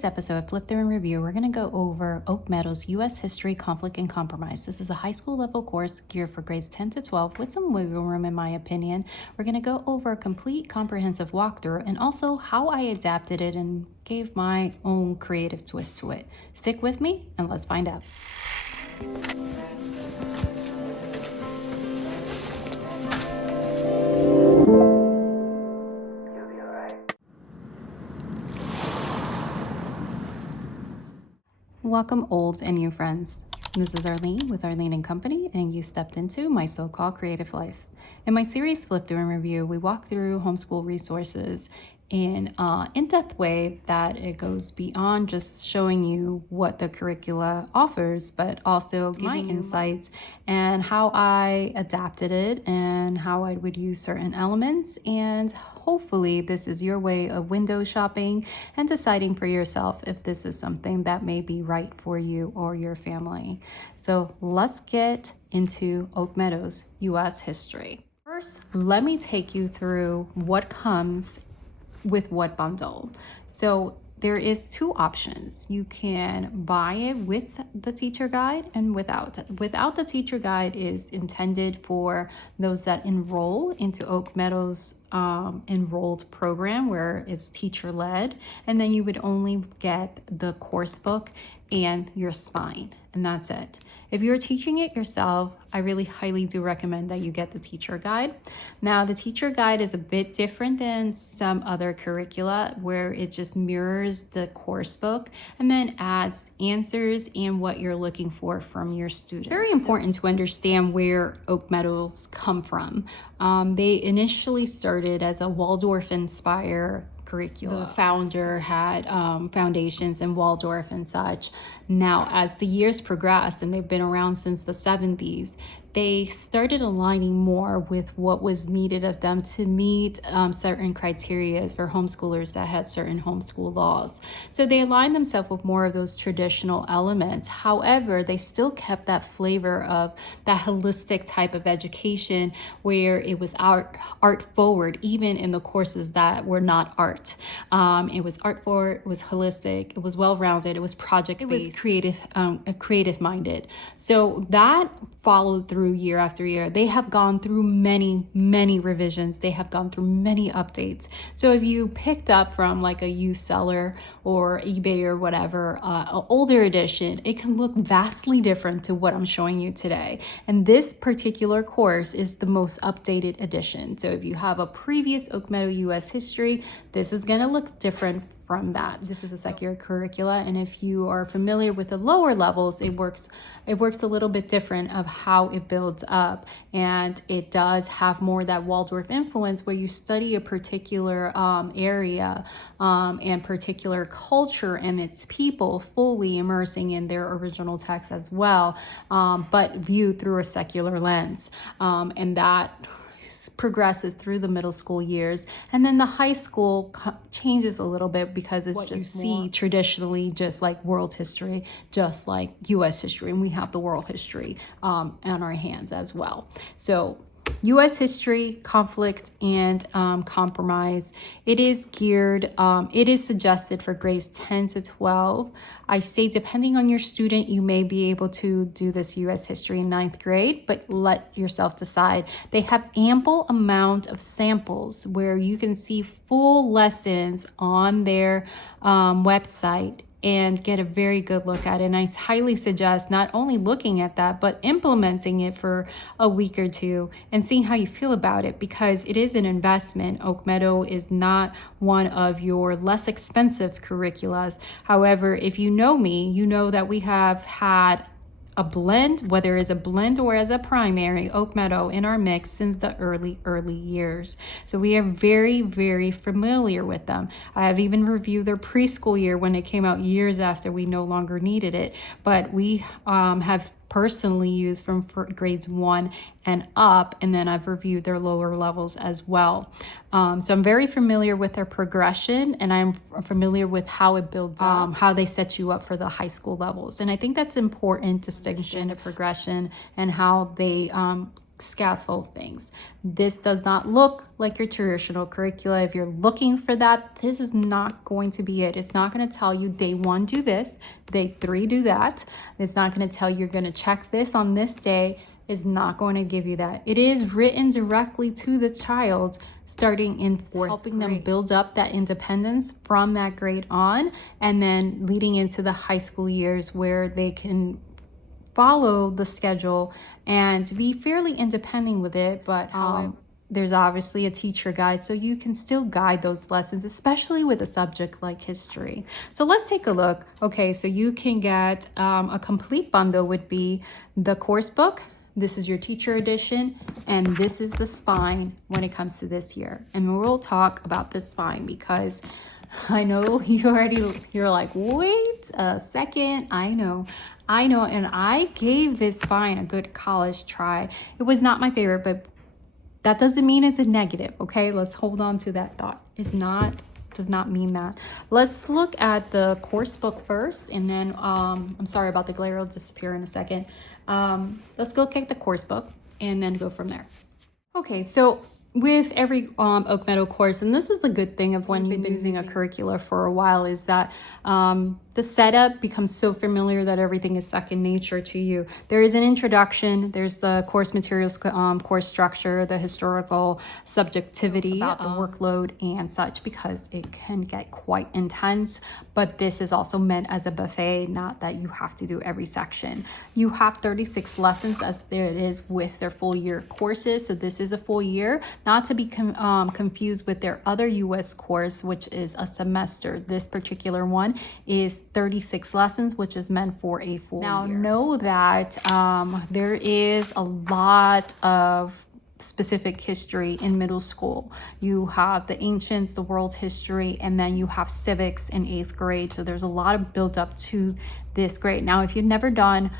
today's episode of Flip Through and Review, we're going to go over Oak Meadow's U.S. History, Conflict, and Compromise. This is a high school level course geared for grades 10 to 12 with some wiggle room in my opinion. We're going to go over a complete comprehensive walkthrough and also how I adapted it and gave my own creative twist to it. Stick with me and let's find out. Welcome old and new friends. This is Arlene with Arlene & Company, and you stepped into my so-called creative life. In my series Flip Through and Review, we walk through homeschool resources in an in-depth way that it goes beyond just showing you what the curricula offers, but also giving insights and how I adapted it and how I would use certain elements. And hopefully this is your way of window shopping and deciding for yourself if this is something that may be right for you or your family. So let's get into Oak Meadow's U.S. history. First, let me take you through what comes with what bundle. So there is two options. You can buy it with the teacher guide and without. Without the teacher guide is intended for those that enroll into Oak Meadow's enrolled program where it's teacher led, and then you would only get the course book and your spine, and that's it. If you're teaching it yourself, I really highly do recommend that you get the teacher guide. Now, the teacher guide is a bit different than some other curricula where it just mirrors the course book and then adds answers and what you're looking for from your students. Very important to understand where Oak Meadows come from. They initially started as a Waldorf-inspired curricula. The founder had foundations in Waldorf and such. Now, as the years progressed, and they've been around since the 70s, they started aligning more with what was needed of them to meet certain criteria for homeschoolers that had certain homeschool laws. So they aligned themselves with more of those traditional elements. However, they still kept that flavor of that holistic type of education where it was art forward, even in the courses that were not art. It was art forward, it was holistic, it was well-rounded, it was project-based, it was creative minded. So that followed through year after year. They have gone through many revisions. They have gone through many updates. So if you picked up from like a used seller or eBay or whatever, an older edition, it can look vastly different to what I'm showing you today. And this particular course is the most updated edition. So if you have a previous Oak Meadow U.S. history, this is going to look different from that. This is a secular curricula, and if you are familiar with the lower levels, it works a little bit different of how it builds up, and it does have more that Waldorf influence where you study a particular area and particular culture and its people, fully immersing in their original text as well, but viewed through a secular lens, and that progresses through the middle school years, and then the high school changes a little bit because it's what just you see traditionally just like world history, just like U.S. history, and we have the world history on our hands as well. So U.S. history, conflict, and compromise. It is geared, it is suggested for grades 10 to 12. I say depending on your student, you may be able to do this U.S. history in 9th grade, but let yourself decide. They have ample amount of samples where you can see full lessons on their website and get a very good look at it. And I highly suggest not only looking at that, but implementing it for a week or two and seeing how you feel about it, because it is an investment. Oak Meadow is not one of your less expensive curriculas. However, if you know me, you know that we have had a blend, whether it's a blend or as a primary, Oak Meadow in our mix since the early years. So we are very familiar with them. I have even reviewed their preschool year when it came out years after we no longer needed it, but we have personally used from grades 1 and up, and then I've reviewed their lower levels as well. So I'm very familiar with their progression, and I'm familiar with how it builds up, how they set you up for the high school levels. And I think that's important distinction of progression and how they scaffold things. This does not look like your traditional curricula. If you're looking for that, this is not going to be it. It's not going to tell you day 1 do this, day 3 do that. It's not going to tell you you're going to check this on this day. It's not going to give you that. It is written directly to the child starting in 4th helping grade. Them build up that independence from that grade on, and then leading into the high school years where they can follow the schedule and be fairly independent with it. But there's obviously a teacher guide, so you can still guide those lessons, especially with a subject like history. So let's take a look. Okay, so you can get a complete bundle would be the course book. This is your teacher edition, and this is the spine when it comes to this year. And we'll talk about the spine because I know you're like, wait a second. I know. And I gave this spine a good college try. It was not my favorite, but that doesn't mean it's a negative. Okay, let's hold on to that thought. Does not mean that. Let's look at the course book first, and then I'm sorry about the glare, it'll disappear in a second. Let's go look at the course book and then go from there. Okay, so with every Oak Meadow course, and this is the good thing of when you've been using a curricula for a while, is that the setup becomes so familiar that everything is second nature to you. There is an introduction, there's the course materials, course structure, the historical subjectivity about the workload and such, because it can get quite intense. But this is also meant as a buffet, not that you have to do every section. You have 36 lessons as there it is with their full year courses. So this is a full year, not to be confused with their other U.S. course, which is a semester. This particular one is 36 lessons, which is meant for a full year. Now know that there is a lot of specific history in middle school. You have the ancients, the world history, and then you have civics in 8th grade. So there's a lot of build up to this grade. Now, if you've never done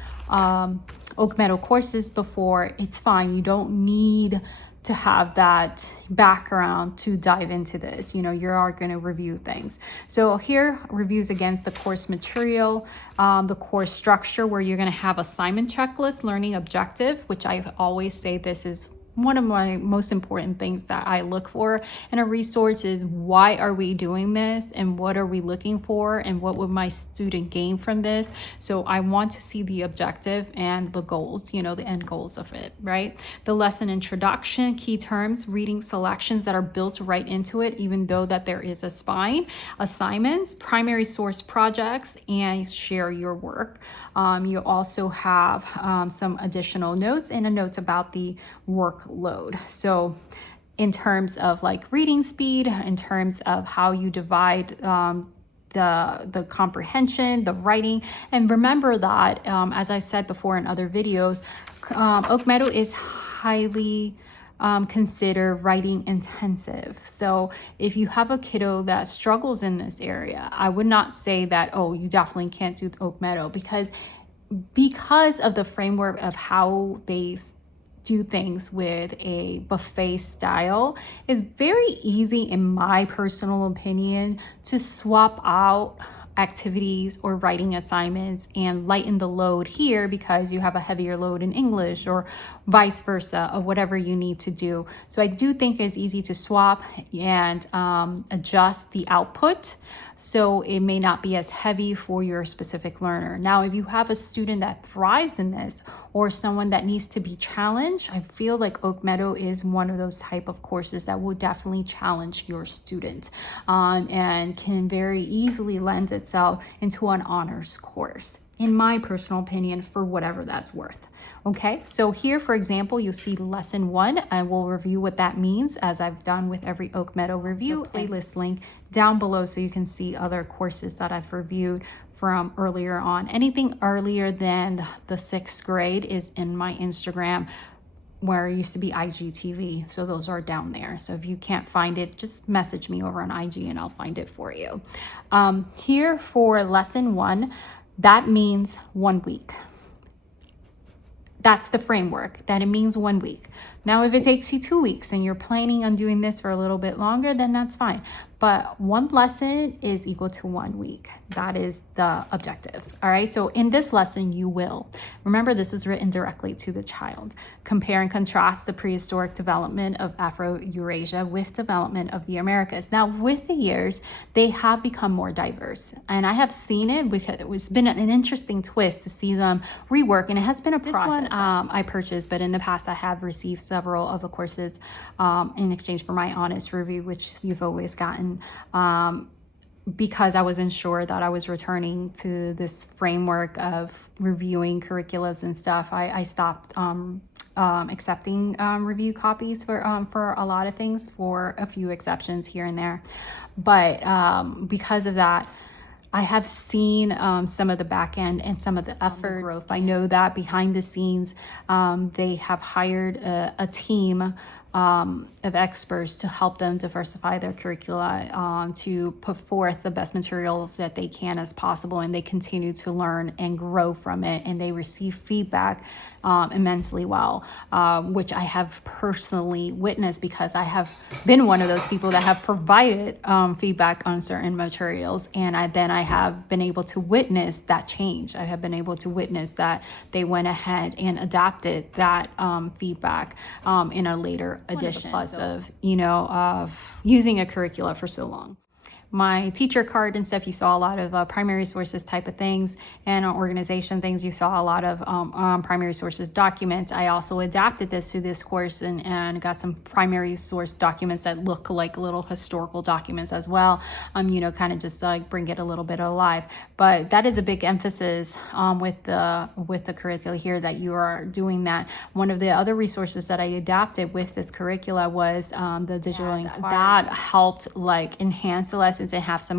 Oak Meadow courses before, it's fine. You don't need to have that background to dive into this. You know, you are going to review things. So here, reviews against the course material, the course structure, where you're going to have assignment checklist, learning objective, which I always say this is one of my most important things that I look for in a resource is why are we doing this and what are we looking for and what would my student gain from this. So I want to see the objective and the goals, you know, the end goals of it, right? The lesson introduction, key terms, reading selections that are built right into it, even though that there is a spine, assignments, primary source projects, and share your work. You also have some additional notes and a note about the workload. So in terms of like reading speed, in terms of how you divide the comprehension, the writing, and remember that, as I said before in other videos, Oak Meadow is highly consider writing intensive. So if you have a kiddo that struggles in this area, I would not say that, oh, you definitely can't do Oak Meadow, because of the framework of how they do things with a buffet style, is very easy, in my personal opinion, to swap out activities or writing assignments and lighten the load here because you have a heavier load in English, or vice versa, or whatever you need to do. So I do think it's easy to swap and adjust the output so it may not be as heavy for your specific learner. Now, if you have a student that thrives in this or someone that needs to be challenged, I feel like Oak Meadow is one of those type of courses that will definitely challenge your student and can very easily lend itself into an honors course, in my personal opinion, for whatever that's worth. Okay, so here, for example, you'll see lesson 1. I will review what that means, as I've done with every Oak Meadow review. The playlist link down below so you can see other courses that I've reviewed from earlier on. Anything earlier than the 6th grade is in my Instagram, where it used to be IGTV. So those are down there. So if you can't find it, just message me over on IG and I'll find it for you. Here for lesson 1, that means 1 week. That's the framework, that it means 1 week. Now, if it takes you 2 weeks and you're planning on doing this for a little bit longer, then that's fine. But one lesson is equal to 1 week. That is the objective. All right. So in this lesson, you will remember this is written directly to the child. Compare and contrast the prehistoric development of Afro-Eurasia with development of the Americas. Now, with the years, they have become more diverse, and I have seen it because it's been an interesting twist to see them rework, and it has been a process. This one I purchased, but in the past I have received several of the courses in exchange for my honest review, which you've always gotten. Because I wasn't sure that I was returning to this framework of reviewing curriculums and stuff, I stopped accepting review copies for a lot of things, for a few exceptions here and there. But because of that, I have seen some of the back end and some of the effort growth. I know that behind the scenes, they have hired a team of experts to help them diversify their curricula, to put forth the best materials that they can as possible, and they continue to learn and grow from it, and they receive feedback immensely well, which I have personally witnessed because I have been one of those people that have provided feedback on certain materials, and I have been able to witness that change. I have been able to witness that they went ahead and adapted that feedback in a later edition. Plus of using a curricula for so long. My teacher card and stuff, you saw a lot of primary sources type of things, and organization things, you saw a lot of primary sources documents. I also adapted this to this course and got some primary source documents that look like little historical documents as well, kind of just like bring it a little bit alive. But that is a big emphasis with the curricula here, that you are doing that. One of the other resources that I adapted with this curricula was the digital inquiry. That helped like enhance the lesson and have some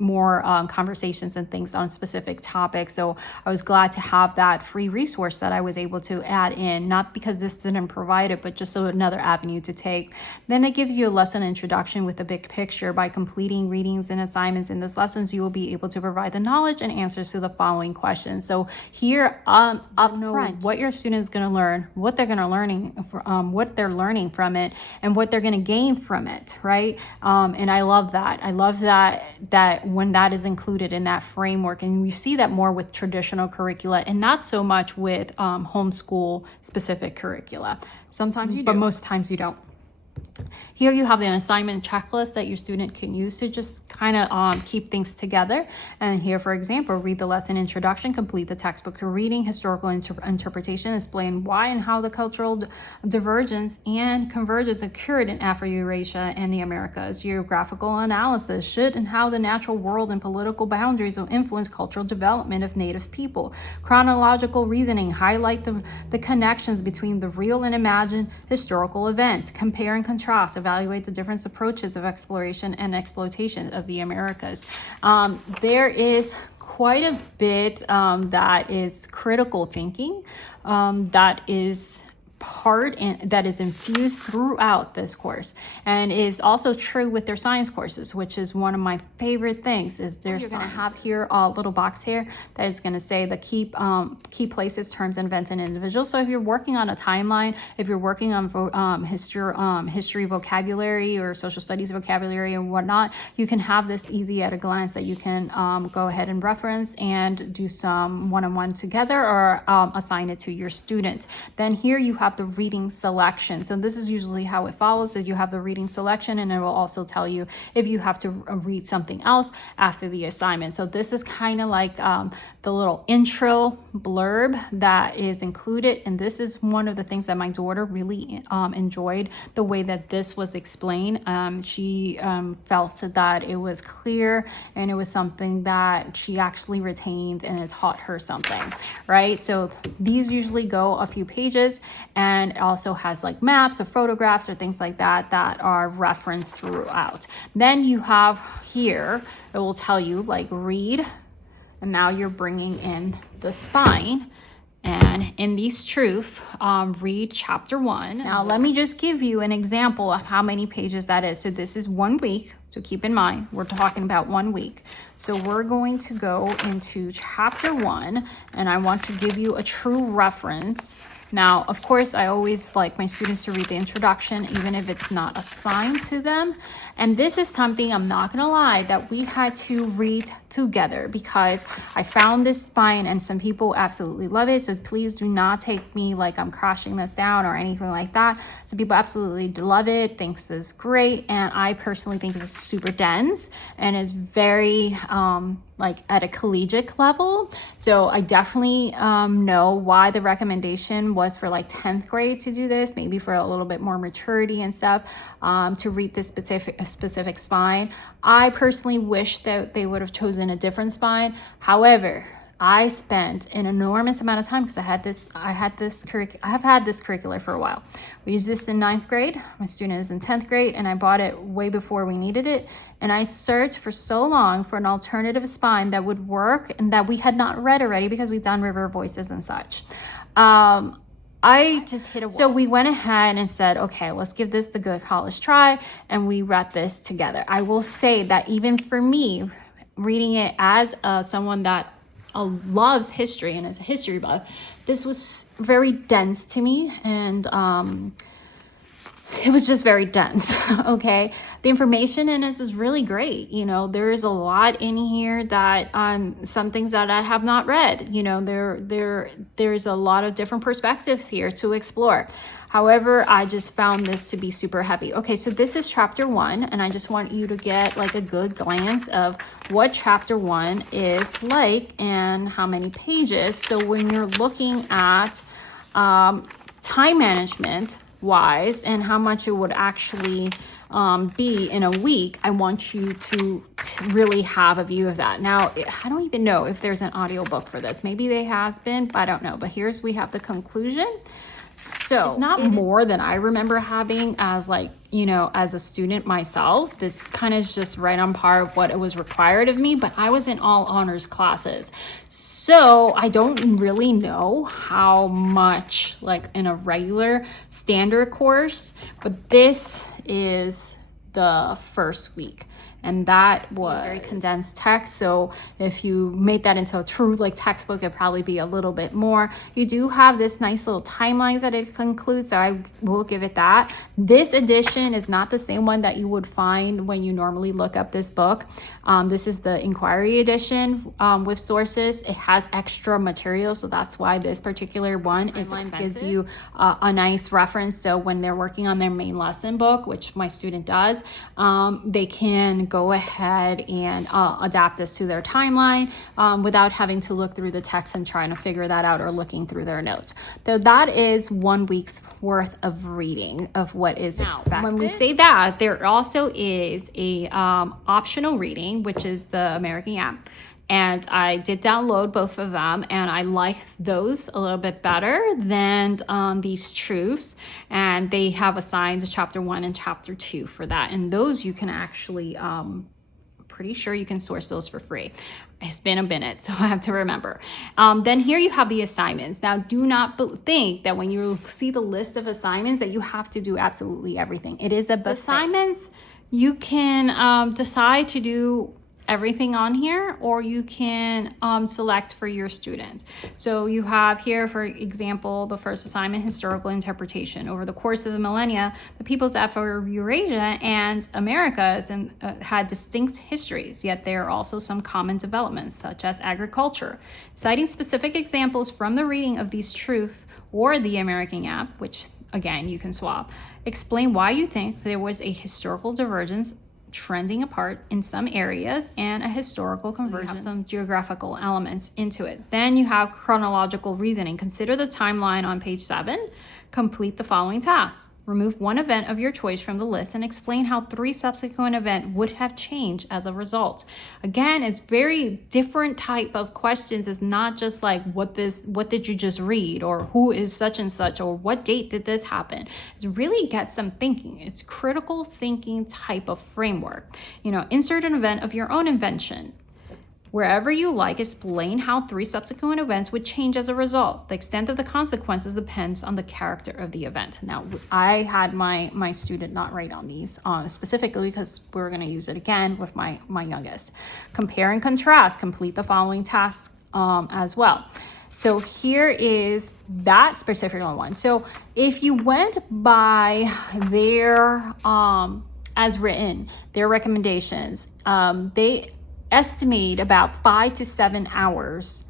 more conversations and things on specific topics. So I was glad to have that free resource that I was able to add in, not because this didn't provide it, but just so another avenue to take. Then it gives you a lesson introduction with a big picture. By completing readings and assignments in this lessons, you will be able to provide the knowledge and answers to the following questions. So here up front, what your students going to learn, what they're going to what they're learning from it, and what they're going to gain from it, right? And I love that. I love that when that is included in that framework. And we see that more with traditional curricula and not so much with homeschool specific curricula. Sometimes you do, but most times you don't. Here you have the assignment checklist that your student can use to just kind of keep things together. And here, for example, read the lesson introduction, complete the textbook reading, historical interpretation, explain why and how the cultural divergence and convergence occurred in Afro-Eurasia and the Americas. Geographical analysis, should and how the natural world and political boundaries will influence cultural development of Native people. Chronological reasoning, highlight the connections between the real and imagined historical events. Compare and contrast, evaluate the different approaches of exploration and exploitation of the Americas. There is quite a bit that is critical thinking, that is part and that is infused throughout this course, and is also true with their science courses, which is one of my favorite things. Is there's going to have here a little box here that is going to say the key places, terms, and events, and individuals. So if you're working on a timeline, if you're working on history vocabulary or social studies vocabulary and whatnot, you can have this easy at a glance that you can go ahead and reference and do some one-on-one together, or assign it to your student. Then here you have the reading selection. So this is usually how it follows, is you have the reading selection, and it will also tell you if you have to read something else after the assignment. So this is kind of like the little intro blurb that is included, and this is one of the things that my daughter really enjoyed, the way that this was explained. She felt that it was clear, and it was something that she actually retained, and it taught her something, right? So these usually go a few pages, and it also has like maps or photographs or things like that that are referenced throughout. Then you have here, it will tell you like read, and now you're bringing in the spine. And in these truth, read chapter 1. Now let me just give you an example of how many pages that is. So this is 1 week. So keep in mind, we're talking about 1 week. So we're going to go into chapter 1, and I want to give you a true reference Now, of course, I always like my students to read the introduction, even if it's not assigned to them. And this is something, I'm not gonna lie, that we had to read together because I found this spine and some people absolutely love it. So please do not take me like I'm crashing this down or anything like that. Some people absolutely love it, thinks it's great. And I personally think it's super dense and it's very, like at a collegiate level. So I definitely know why the recommendation was for like 10th grade to do this, maybe for a little bit more maturity and stuff, to read this specific spine. I personally wish that they would have chosen a different spine. However, I spent an enormous amount of time because I have had this curricular for a while. We used this in 9th grade. My student is in 10th grade and I bought it way before we needed it. And I searched for so long for an alternative spine that would work and that we had not read already because we've done river voices and such. I just hit a wall. So we went ahead and said, okay, let's give this the good college try. And we read this together. I will say that even for me, reading it as someone that loves history and is a history buff, this was very dense to me, and it was just very dense. Okay, the information in this is really great. You know, there's a lot in here that some things that I have not read. You know, there's a lot of different perspectives here to explore. However, I just found this to be super heavy. Okay, so this is chapter 1, and I just want you to get like a good glance of what chapter 1 is like and how many pages. So when you're looking at time management wise and how much it would actually be in a week, I want you to really have a view of that. Now, I don't even know if there's an audiobook for this. Maybe there has been, but I don't know. But we have the conclusion. So it's not more than I remember having as like, you know, as a student myself. This kind of is just right on par of what it was required of me, but I was in all honors classes. So I don't really know how much like in a regular standard course, but this is the first week. And that was very condensed text. So if you made that into a true like textbook, it'd probably be a little bit more. You do have this nice little timelines that it concludes, so I will give it that. This edition is not the same one that you would find when you normally look up this book. This is the inquiry edition with sources. It has extra material, so that's why this particular one is expensive. Gives you a nice reference. So when they're working on their main lesson book, which my student does, they can go ahead and adapt this to their timeline without having to look through the text and trying to figure that out or looking through their notes. So that is 1 week's worth of reading of what is expected. When we say that, there also is a optional reading, which is the American app. And I did download both of them, and I like those a little bit better than these truths. And they have assigned chapter 1 and chapter 2 for that. And those you can actually, pretty sure you can source those for free. It's been a minute, so I have to remember. Then here you have the assignments. Now, do not think that when you see the list of assignments that you have to do absolutely everything. It is a buffet. Assignments, you can decide to do everything on here, or you can select for your students. So you have here, for example, the first assignment, historical interpretation. Over the course of the millennia, the peoples of Eurasia and Americas had distinct histories, yet there are also some common developments, such as agriculture. Citing specific examples from the reading of these truths or the American app, which again, you can swap, explain why you think there was a historical divergence trending apart in some areas and a historical convergence. So you have some geographical elements into it. Then you have chronological reasoning. Consider the timeline on page 7. Complete the following tasks. Remove one event of your choice from the list and explain how 3 subsequent events would have changed as a result. Again, it's very different type of questions. It's not just like what did you just read, or who is such and such, or what date did this happen. It really gets them thinking. It's critical thinking type of framework. You know, insert an event of your own invention. Wherever you like, explain how 3 subsequent events would change as a result. The extent of the consequences depends on the character of the event. Now, I had my student not write on these specifically because we're going to use it again with my youngest. Compare and contrast. Complete the following tasks as well. So here is that specific one. So if you went by their as written, their recommendations, they estimate about 5 to 7 hours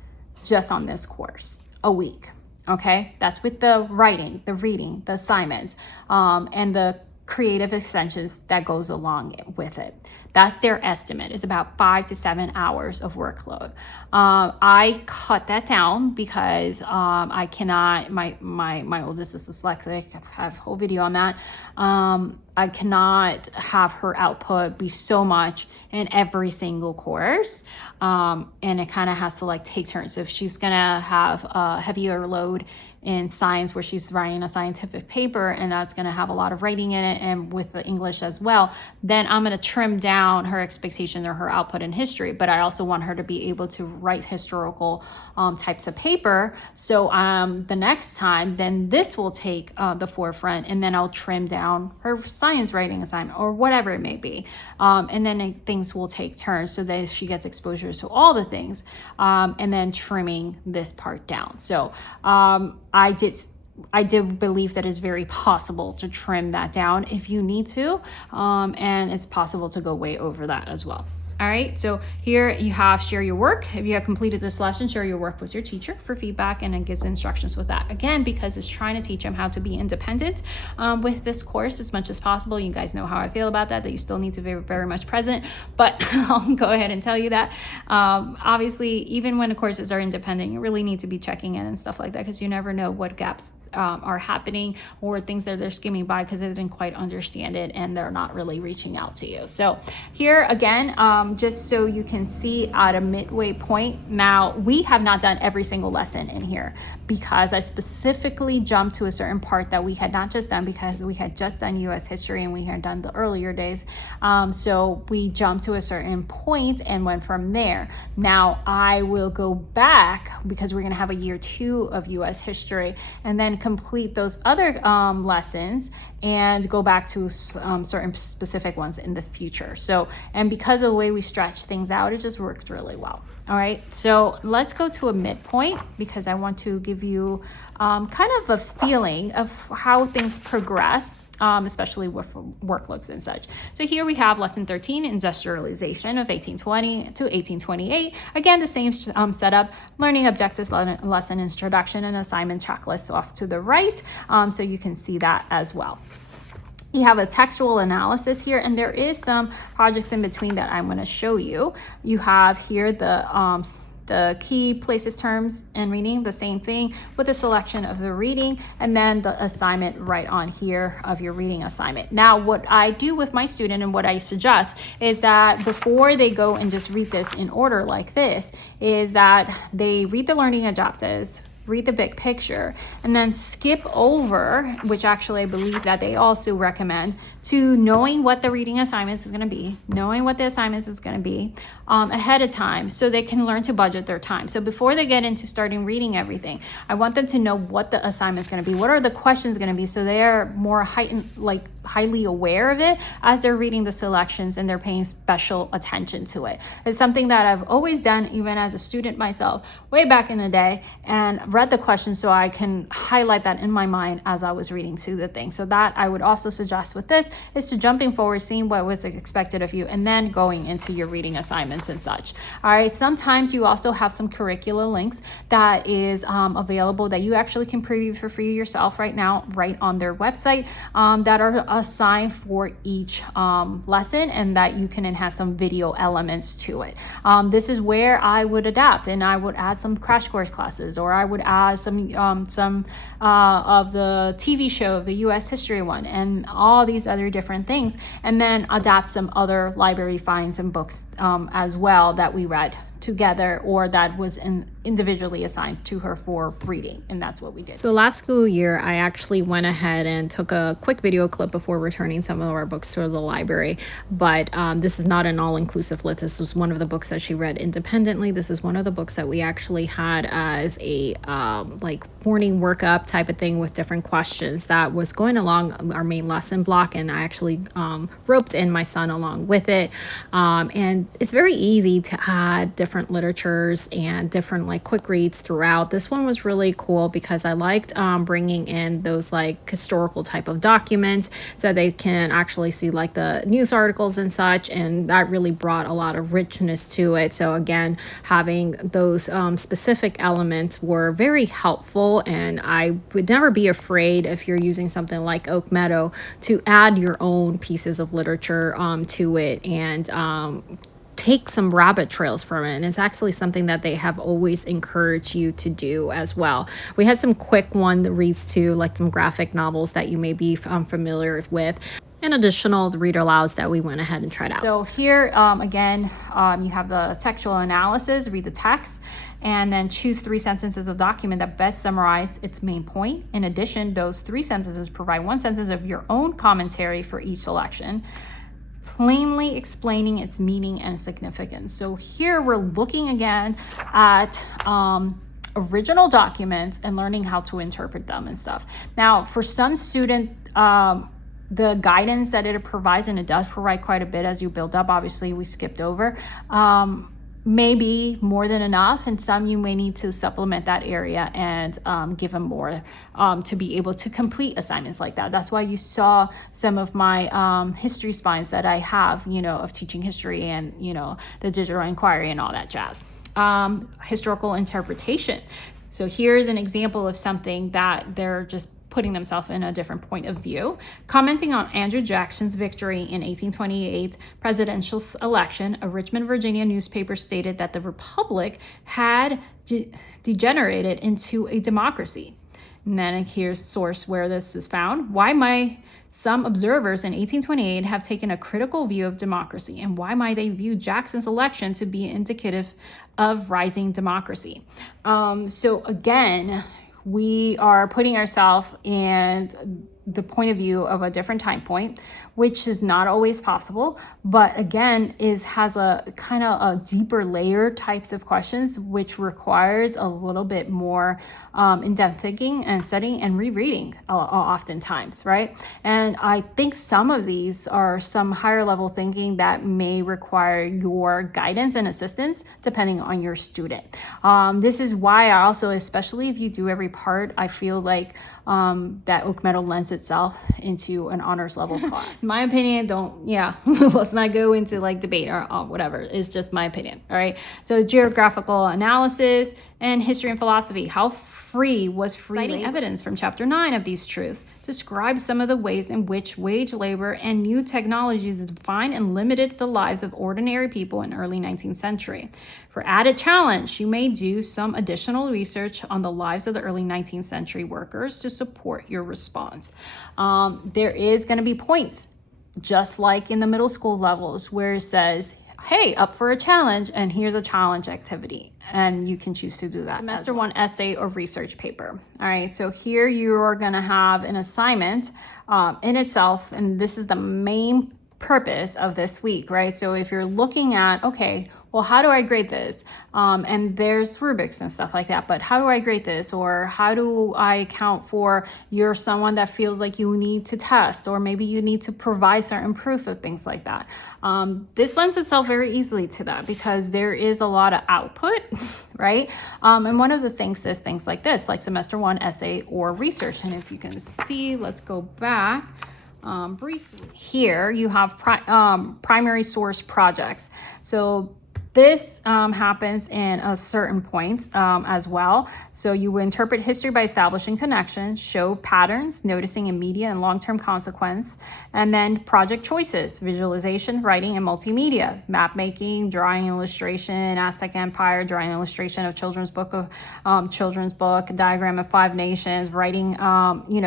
just on this course a week. Okay, that's with the writing, the reading, the assignments, and the creative extensions that goes along with it. That's their estimate. It's about 5 to 7 hours of workload. I cut that down because I cannot. My oldest is dyslexic. I have a whole video on that. I cannot have her output be so much in every single course, and it kind of has to like take turns. So if she's gonna have a heavier load in science where she's writing a scientific paper and that's going to have a lot of writing in it and with the English as well, then I'm going to trim down her expectation or her output in history. But I also want her to be able to write historical types of paper. So the next time, then this will take the forefront, and then I'll trim down her science writing assignment or whatever it may be. And then things will take turns so that she gets exposure to all the things, and then trimming this part down. So I did believe that it's very possible to trim that down if you need to, and it's possible to go way over that as well. All right, so here you have share your work. If you have completed this lesson, share your work with your teacher for feedback, and it gives instructions with that. Again, because it's trying to teach them how to be independent with this course as much as possible. You guys know how I feel about that you still need to be very much present, but I'll go ahead and tell you that. Obviously, even when the courses are independent, you really need to be checking in and stuff like that, because you never know what gaps are happening or things that they're skimming by because they didn't quite understand it and they're not really reaching out to you. So here again, just so you can see at a midway point. Now, we have not done every single lesson in here because I specifically jumped to a certain part that we had not just done because we had just done U.S. history and we had done the earlier days. So we jumped to a certain point and went from there. Now I will go back because we're going to have a year 2 of U.S. history and then complete those other lessons and go back to certain specific ones in the future. So, and because of the way we stretched things out, it just worked really well. All right, so let's go to a midpoint because I want to give you kind of a feeling of how things progress, especially with workloads and such. So here we have lesson 13, industrialization of 1820 to 1828. Again, the same setup, learning objectives, lesson introduction, and assignment checklists off to the right. So you can see that as well. You have a textual analysis here, and there is some projects in between that I'm going to show you. You have here the key places, terms, and reading, the same thing with a selection of the reading, and then the assignment right on here of your reading assignment. Now, what I do with my student and what I suggest is that before they go and just read this in order like this, is that they read the learning objectives, read the big picture, and then skip over, which actually I believe that they also recommend, to knowing what the reading assignments is going to be, knowing what the assignments is going to be ahead of time so they can learn to budget their time. So before they get into starting reading everything, I want them to know what the assignment is going to be, what are the questions going to be, so they're more highly aware of it as they're reading the selections and they're paying special attention to it. It's something that I've always done, even as a student myself, way back in the day, and read the questions so I can highlight that in my mind as I was reading to the thing. So that I would also suggest with this is to jumping forward, seeing what was expected of you, and then going into your reading assignments and such. All right, sometimes you also have some curricula links that is available that you actually can preview for free yourself right now, right on their website, that are assigned for each lesson, and that you can enhance some video elements to it. This is where I would adapt, and I would add some crash course classes, or I would add some of the TV show, the U.S. history one, and all these other different things, and then adapt some other library finds and books as well that we read together or that was individually assigned to her for reading, and that's what we did. So last school year, I actually went ahead and took a quick video clip before returning some of our books to the library, but this is not an all-inclusive list. This was one of the books that she read independently. This is one of the books that we actually had as a like morning workup type of thing with different questions that was going along our main lesson block, and I actually roped in my son along with it, and it's very easy to add different different literatures and different like quick reads throughout. This one was really cool because I liked bringing in those like historical type of documents so they can actually see like the news articles and such, and that really brought a lot of richness to it. So again, having those specific elements were very helpful, and I would never be afraid if you're using something like Oak Meadow to add your own pieces of literature to it and take some rabbit trails from it. And it's actually something that they have always encouraged you to do as well. We had some quick one reads too, like some graphic novels that you may be familiar with, and additional reader alouds that we went ahead and tried out. So here, again, you have the textual analysis, read the text, and then choose 3 sentences of document that best summarize its main point. In addition, those 3 sentences provide 1 sentence of your own commentary for each selection, plainly explaining its meaning and significance. So here we're looking again at original documents and learning how to interpret them and stuff. Now, for some student, the guidance that it provides, and it does provide quite a bit as you build up, obviously we skipped over, maybe more than enough, and some you may need to supplement that area and give them more to be able to complete assignments like that. That's why you saw some of my history spines that I have, of teaching history and, the digital inquiry and all that jazz. Historical interpretation. So here's an example of something that they're just putting themselves in a different point of view. Commenting on Andrew Jackson's victory in 1828 presidential election, a Richmond, Virginia newspaper stated that the Republic had degenerated into a democracy. And then here's source where this is found. Some observers in 1828 have taken a critical view of democracy, and why might they view Jackson's election to be indicative of rising democracy? So again, we are putting ourselves in the point of view of a different time point, which is not always possible, but again has a kind of a deeper layer types of questions, which requires a little bit more in-depth thinking and studying and rereading oftentimes, right? And I think some of these are some higher level thinking that may require your guidance and assistance depending on your student. This is why I also, especially if you do every part, I feel like that Oak Meadow lends itself into an honors level class. My opinion, let's not go into like debate or whatever. It's just my opinion. All right. So geographical analysis and history and philosophy. How free was free citing labor? Evidence from chapter 9 of these truths describes some of the ways in which wage labor and new technologies defined and limited the lives of ordinary people in early 19th century. For added challenge, you may do some additional research on the lives of the early 19th century workers to support your response. There is going to be points, just like in the middle school levels, where it says, hey, up for a challenge, and here's a challenge activity. And you can choose to do that. Semester 1 essay or research paper. All right, so here you're gonna have an assignment in itself, and this is the main purpose of this week, right? So if you're looking at, okay, well, how do I grade this? And there's rubrics and stuff like that, but how do I grade this? Or how do I account for you're someone that feels like you need to test, or maybe you need to provide certain proof of things like that. This lends itself very easily to that because there is a lot of output, right? And one of the things is things like this, like semester 1 essay or research. And if you can see, let's go back. Briefly here, you have primary source projects. So this happens in a certain point as well. So you will interpret history by establishing connections, show patterns, noticing immediate and long-term consequence, and then project choices, visualization, writing, and multimedia, map making, drawing, illustration, Aztec Empire, drawing illustration of children's book, diagram of 5 nations, writing,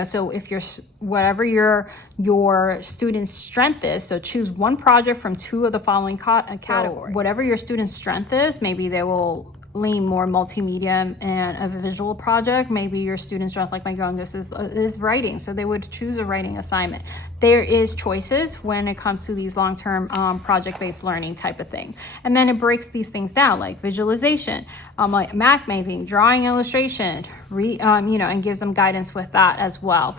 so if you're, whatever your student's strength is, so choose one project from 2 of the following categories. So whatever your student's strength is, maybe they will lean more multimedia and a visual project. Maybe your student's strength, like my youngest, is writing, so they would choose a writing assignment. there is choices when it comes to these long-term project-based learning type of thing. And then it breaks these things down, like visualization, like map making, drawing, illustration, and gives them guidance with that as well.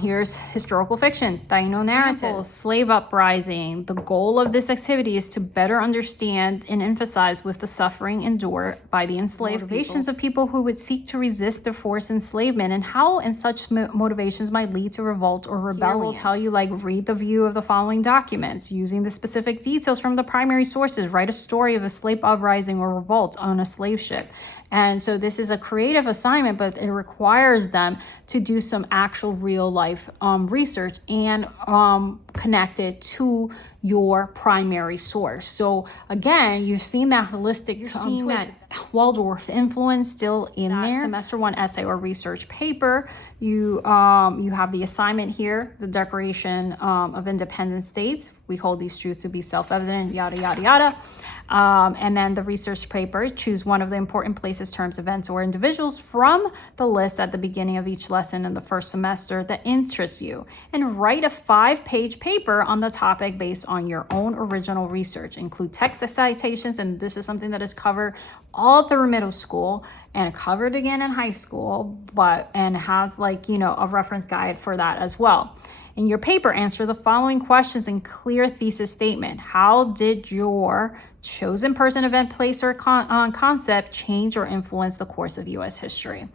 Here's historical fiction, Taino narrative, slave uprising. The goal of this activity is to better understand and emphasize with the suffering endured by the enslaved motivations of people who would seek to resist the forced enslavement, and how and such motivations might lead to revolt or rebellion. Here we'll tell you, like, read the view of the following documents using the specific details from the primary sources. Write a story of a slave uprising or revolt on a slave ship. And so this is a creative assignment, but it requires them to do some actual real life research and connect it to your primary source. So again, you've seen that holistic twist, that Waldorf influence still in there. Semester 1 essay or research paper. You have the assignment here, the Declaration of Independent States. We hold these truths to be self-evident, yada, yada, yada. And then the research paper, choose one of the important places, terms, events, or individuals from the list at the beginning of each lesson in the first semester that interests you, and write a 5-page paper on the topic based on your own original research. Include text citations, and this is something that is covered all through middle school and covered again in high school, and has a reference guide for that as well. In your paper, answer the following questions in clear thesis statement. How did your chosen person, event, place, or concept change or influence the course of U.S. history?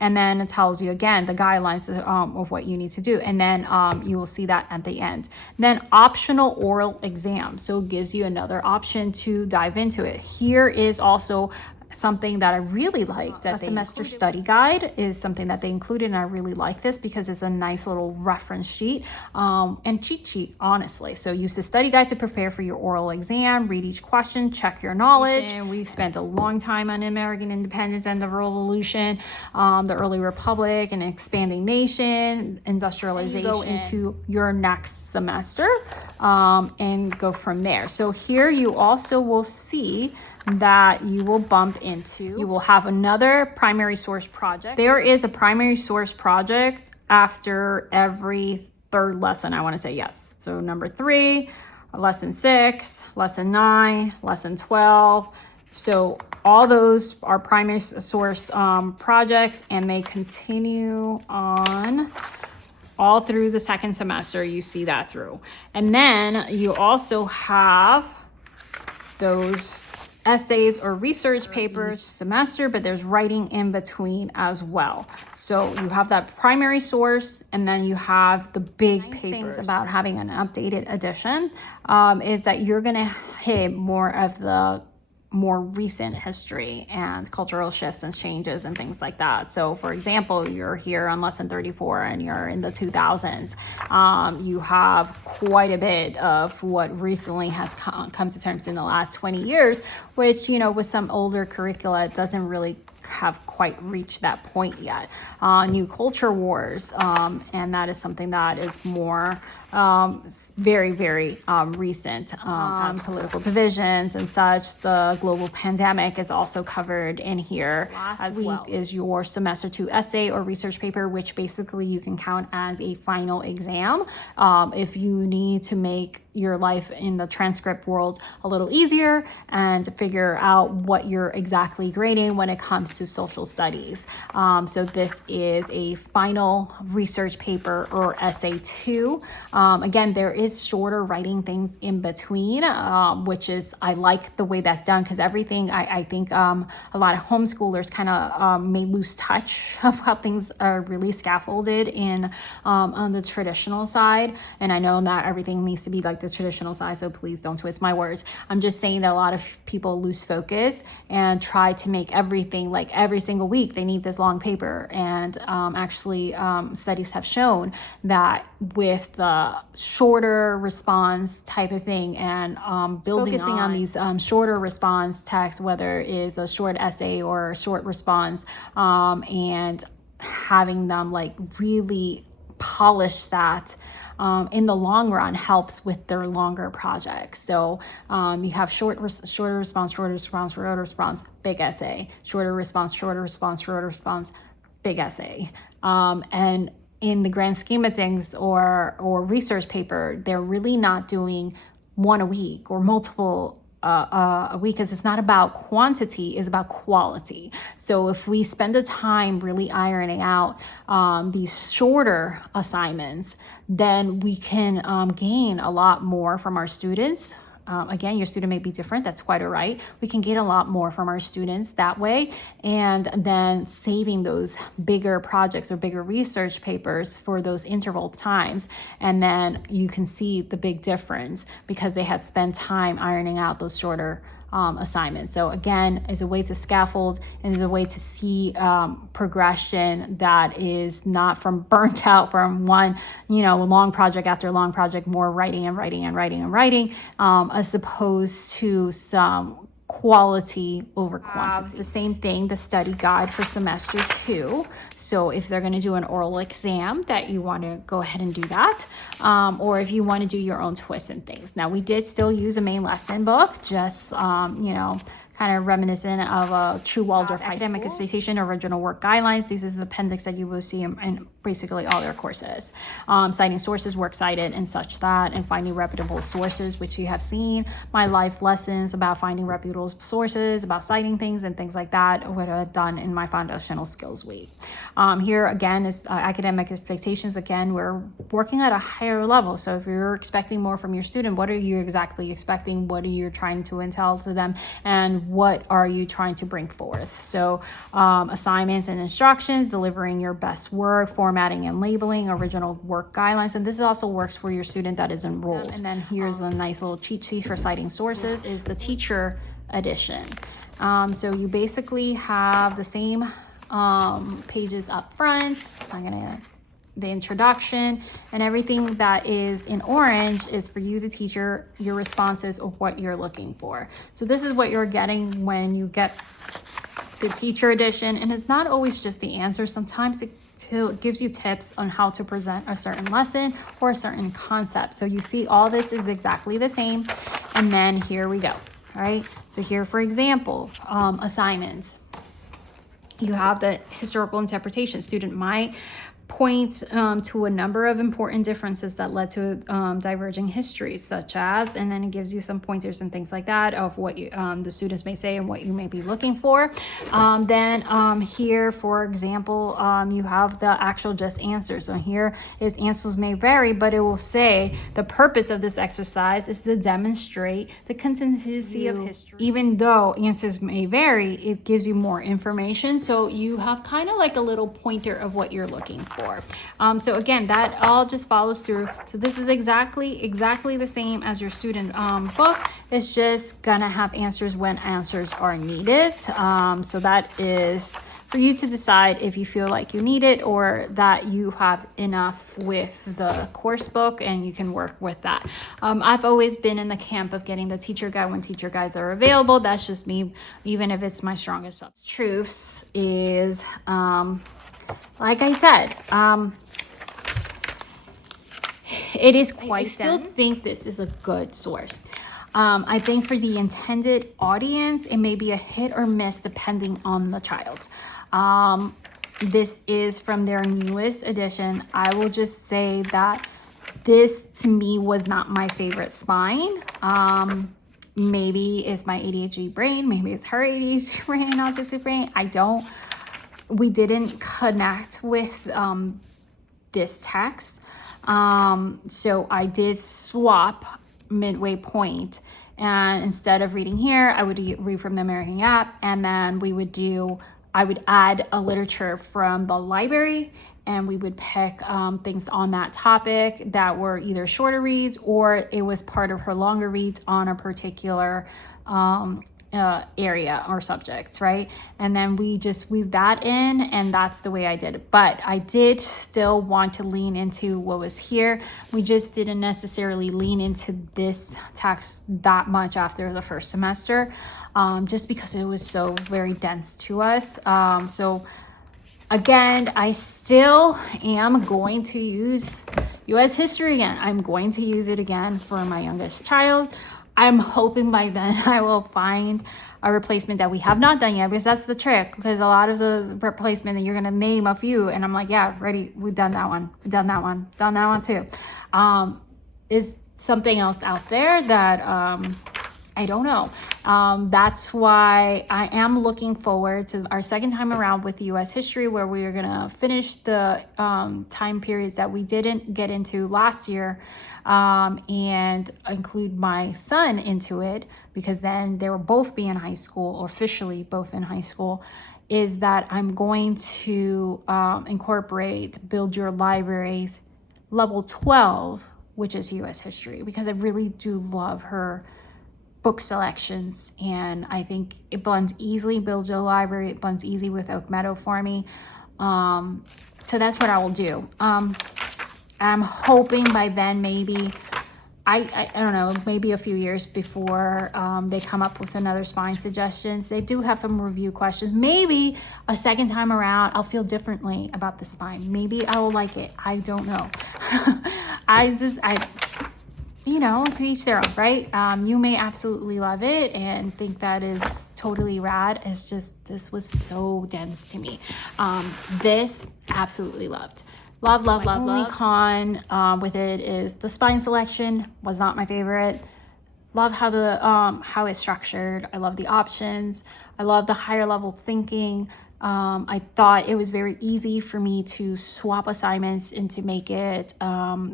And then it tells you again the guidelines of what you need to do. And then you will see that at the end. Then optional oral exam. So it gives you another option to dive into it. Here is also something that I really like, that a semester study guide is something that they included, and I really like this because it's a nice little reference sheet and cheat sheet, honestly. So use the study guide to prepare for your oral exam, read each question, check your knowledge. And we spent a long time on American independence and the revolution, the early republic and expanding nation, industrialization. Go into your next semester and go from there. So here you also will see that you will bump into, you will have another primary source project. There is a primary source project after every third lesson, I want to say, yes. So number 3, lesson 6, lesson 9, lesson 12. So all those are primary source projects, and they continue on all through the second semester. You see that through. And then you also have those essays or research papers semester, but there's writing in between as well. So you have that primary source, and then you have the big papers. Things about having an updated edition is that you're gonna hit more of the more recent history and cultural shifts and changes and things like that. So for example, you're here on lesson 34 and you're in the 2000s. You have quite a bit of what recently has come to terms in the last 20 years, which, with some older curricula, it doesn't really have quite reached that point yet. New culture wars, and that is something that is more very, very recent. Has political divisions and such. The global pandemic is also covered in here. Last week is your semester 2 essay or research paper, which basically you can count as a final exam. If you need to make your life in the transcript world a little easier and figure out what you're exactly grading when it comes to social studies. So this is a final research paper or essay 2. Again, there is shorter writing things in between, which is, I like the way that's done, because everything, I think a lot of homeschoolers kind of may lose touch of how things are really scaffolded in on the traditional side. And I know not everything needs to be like the traditional side, so please don't twist my words. I'm just saying that a lot of people lose focus and try to make everything like every single week they need this long paper. And actually studies have shown that with the shorter response type of thing and focusing on these shorter response texts, whether it is a short essay or a short response, and having them like really polish that in the long run helps with their longer projects. So you have shorter response, big essay, shorter response, big essay. And in the grand scheme of things, or research paper, they're really not doing one a week or multiple a week, because it's not about quantity, it's about quality. So if we spend the time really ironing out these shorter assignments, then we can gain a lot more from our students. Again, your student may be different. That's quite all right. We can get a lot more from our students that way, and then saving those bigger projects or bigger research papers for those interval times. And then you can see the big difference because they had spent time ironing out those shorter assignments. So again, is a way to scaffold and is a way to see progression that is not from burnt out from one, long project after long project, more writing and writing and writing and writing, as opposed to some quality over quantity. The same thing, the study guide for semester 2. So if they're going to do an oral exam, that you want to go ahead and do that, or if you want to do your own twists and things. Now, we did still use a main lesson book, just kind of reminiscent of a true Waldorf academic expectation original work guidelines. This is the appendix that you will see in basically all their courses. Citing sources, works cited, and such that, and finding reputable sources, which you have seen my life lessons about finding reputable sources, about citing things and things like that, what I've done in my foundational skills week. Here again is academic expectations. Again, we're working at a higher level. So if you're expecting more from your student, what are you exactly expecting? What are you trying to entail to them? And what are you trying to bring forth? So assignments and instructions, delivering your best work, formatting and labeling, original work guidelines. And this also works for your student that is enrolled. And then here's a nice little cheat sheet for citing sources, is the teacher edition. So you basically have the same pages up front. The introduction, and everything that is in orange is for you, the teacher, your responses of what you're looking for. So this is what you're getting when you get the teacher edition, and it's not always just the answer. Sometimes it gives you tips on how to present a certain lesson or a certain concept. So you see all this is exactly the same, and then here we go. All right, so here, for example, assignments. You have the historical interpretation. Student might point to a number of important differences that led to diverging histories, such as, and then it gives you some pointers and things like that of what the students may say and what you may be looking for. Then here, for example, you have the actual just answers. So here is answers may vary, but it will say the purpose of this exercise is to demonstrate the consistency of history. Even though answers may vary, it gives you more information. So you have kind of like a little pointer of what you're looking for. So again, that all just follows through. So this is exactly the same as your student book. It's just gonna have answers when answers are needed. So that is for you to decide if you feel like you need it or that you have enough with the course book and you can work with that. I've always been in the camp of getting the teacher guide when teacher guides are available. That's just me, even if it's my strongest truths is, like I said, it is quite dense. I still think this is a good source. I think for the intended audience, it may be a hit or miss depending on the child. This is from their newest edition. I will just say that this to me was not my favorite spine. Maybe it's my ADHD brain, maybe it's her ADHD brain, autistic brain. We didn't connect with this text. So I did swap midway point, and instead of reading here, I would read from the American app, and then I would add a literature from the library, and we would pick things on that topic that were either shorter reads or it was part of her longer reads on a particular area or subjects, right? And then we just weave that in, and that's the way I did it. But I did still want to lean into what was here. We just didn't necessarily lean into this text that much after the first semester, just because it was so very dense to us. So again, I still am going to use U.S. history again. I'm going to use it again for my youngest child. I'm hoping by then I will find a replacement that we have not done yet, because that's the trick. Because a lot of the replacement that you're gonna name a few, and I'm like, yeah, ready, we've done that one, done that one, done that one too. Is something else out there that I don't know. That's why I am looking forward to our second time around with U.S. history, where we are gonna finish the time periods that we didn't get into last year, and include my son into it, because then they will both be in high school, or officially both in high school. Is that I'm going to incorporate Build Your Libraries level 12, which is U.S. history, because I really do love her book selections, and I think it blends easily. Build Your Library, it blends easy with Oak Meadow for me. So that's what I will do. I'm hoping by then, maybe I don't know, maybe a few years before they come up with another spine suggestions. They do have some review questions. Maybe a second time around I'll feel differently about the spine. Maybe I will like it. I don't know. You know, to each their own, right? You may absolutely love it and think that is totally rad. It's just, this was so dense to me. This absolutely loved. Love. Only con with it is the spine selection was not my favorite. Love how it's structured. I love the options. I love the higher level thinking. I thought it was very easy for me to swap assignments and to make it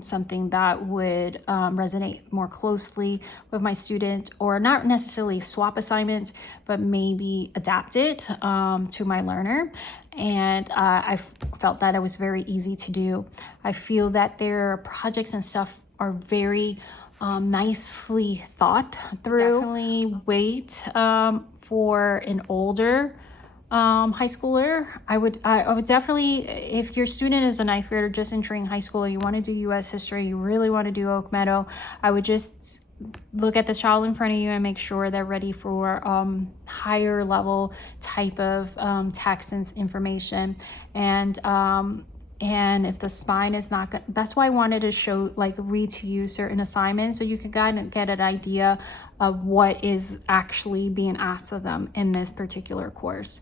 something that would resonate more closely with my student, or not necessarily swap assignments, but maybe adapt it to my learner. And I felt that it was very easy to do. I feel that their projects and stuff are very nicely thought through. Definitely wait for an older high schooler. I would definitely, if your student is a ninth grader just entering high school, you want to do U.S. history, you really want to do Oak Meadow, I would just look at the child in front of you and make sure they're ready for higher level type of text and information. And if the spine is not good, that's why I wanted to show, like, read to you certain assignments, so you could kind of get an idea of what is actually being asked of them in this particular course.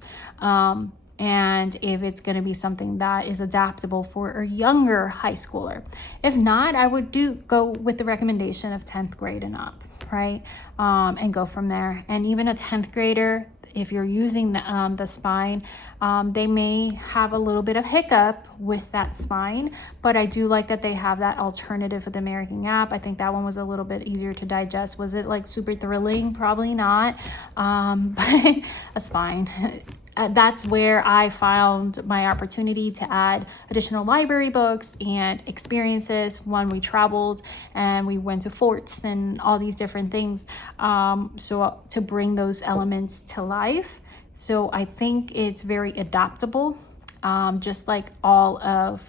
And if it's going to be something that is adaptable for a younger high schooler. If not, I would go with the recommendation of 10th grade and up, right? And go from there. And even a 10th grader, if you're using the spine, they may have a little bit of hiccup with that spine, but I do like that they have that alternative with the American app. I think that one was a little bit easier to digest. Was it like super thrilling? Probably not, but a spine. That's where I found my opportunity to add additional library books and experiences. One, we traveled and we went to forts and all these different things. So to bring those elements to life. So I think it's very adaptable, just like all of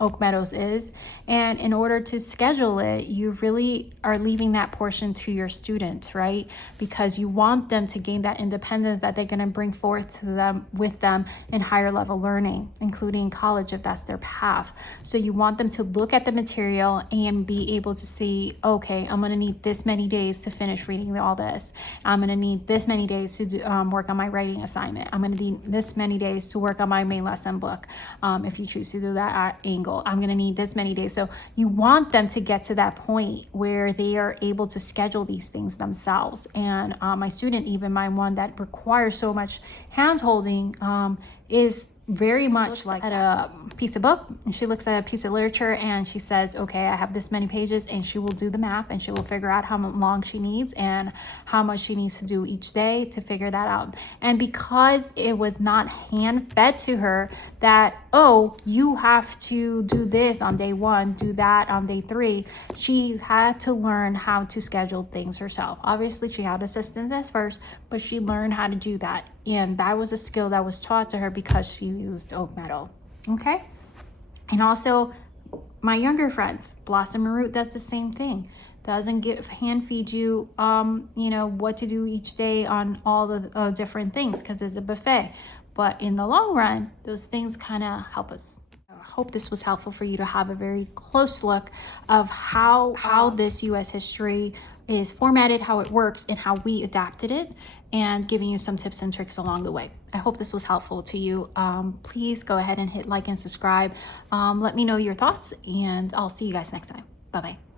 Oak Meadows is. And in order to schedule it, you really are leaving that portion to your students, right? Because you want them to gain that independence that they're going to bring forth to them with them in higher level learning, including college if that's their path. So you want them to look at the material and be able to see, okay, I'm going to need this many days to finish reading all this. I'm going to need this many days to work on my writing assignment. I'm going to need this many days to work on my main lesson book, if you choose to do that at angle. I'm going to need this many days. So you want them to get to that point where they are able to schedule these things themselves. And my student, even my one that requires so much hand holding, is very much like at a piece of book, and she looks at a piece of literature and she says, okay, I have this many pages, and she will do the math and she will figure out how long she needs and how much she needs to do each day to figure that out. And because it was not hand fed to her that, oh, you have to do this on day 1, do that on day 3, she had to learn how to schedule things herself. Obviously she had assistance at first, but she learned how to do that, and that was a skill that was taught to her because she used Oak Meadow. Okay. And also my younger friends, Blossom and Root does the same thing. Doesn't hand feed you what to do each day on all the different things, because it's a buffet, but in the long run those things kind of help us. I hope this was helpful for you to have a very close look of how this U.S. history is formatted, how it works, and how we adapted it, and giving you some tips and tricks along the way. I hope this was helpful to you. Please go ahead and hit like and subscribe. Let me know your thoughts, and I'll see you guys next time. Bye-bye.